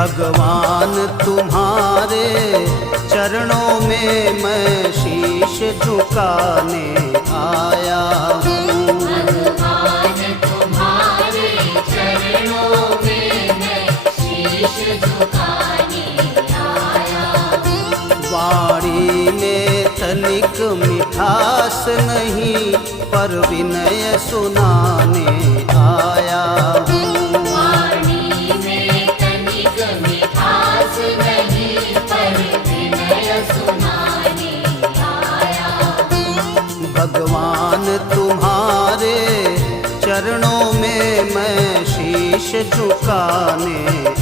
भगवान तुम्हारे चरणों में मैं शीश झुकाने आया हूँ। भगवान तुम्हारे चरणों में मैं शीश झुकाने आया हूँ। वाणी में तनिक मिठास नहीं पर विनय सुनाने आया हूँ। वाणी में तनिक मिठास नहीं पर विनय सुनाने आया हूँ। भगवान तुम्हारे चरणों में मैं शीश झुकाने